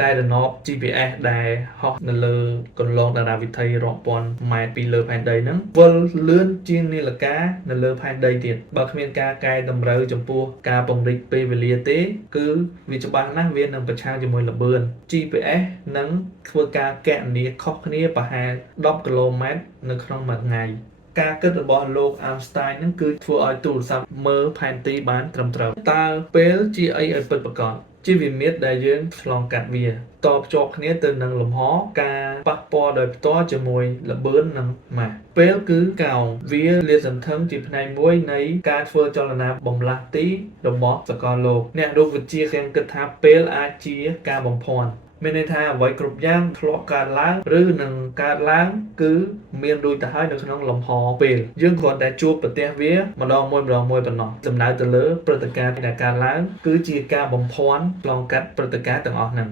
កែតំណប់ GPS ដែលហោះនៅលើកន្លងតារាវិថីរាប់ពាន់ម៉ែត្រពីលើផែនដីហ្នឹងវិលលឿនជាងនាឡិកានៅលើផែនដីទៀតបើគ្មានការកែតម្រូវចំពោះការពង្រីកពេលវេលាទេគឺវាច្បាស់ណាស់វានឹងប្រឆាំងជាមួយល្បឿន GPS នឹងធ្វើការកណនាខុសគ្នាប្រហែល10គីឡូម៉ែត្រនៅក្នុងមួយថ្ងៃការគិតរបស់លោក Einstein ហ្នឹងគឺធ្វើឲ្យទូរស័ព្ទមើលផែនទីបានត្រឹមត្រូវតើពេលជាអីឲ្យពិតប្រាកដជាវិមាត្រដែលយើងឆ្លងកាត់វាតភ្ជាប់គ្នាទៅនឹងលំហការប៉ះពាល់ដោយផ្ទាល់ជាមួយល្បឿននិងម៉ាស់ពេលគឺកោងវាលាតសន្ធឹងជាផ្នែកមួយនៃការធ្វើចលនាបំលាស់ទីរបស់សកលលោកអ្នករូបវិទ្យាគិតថាពេលអាចជាការបំភាន់មានន័យថាអ្វីគ្រប់យ៉ាងធ្លាប់កើតឡើងឬនឹងកើតឡើងគឺមានដូចទៅហើយនៅក្នុងលំហពេលយើងគ្រាន់តែជួបប្រទះវាម្ដងមួយប៉ុណ្ណោះសំដៅទៅលើព្រឹត្តិការណ៍ដែលកើតឡើងគឺជាការបំភាន់ឆ្លងកាត់ព្រឹត្តិការណ៍ទាំងអស់ហ្នឹង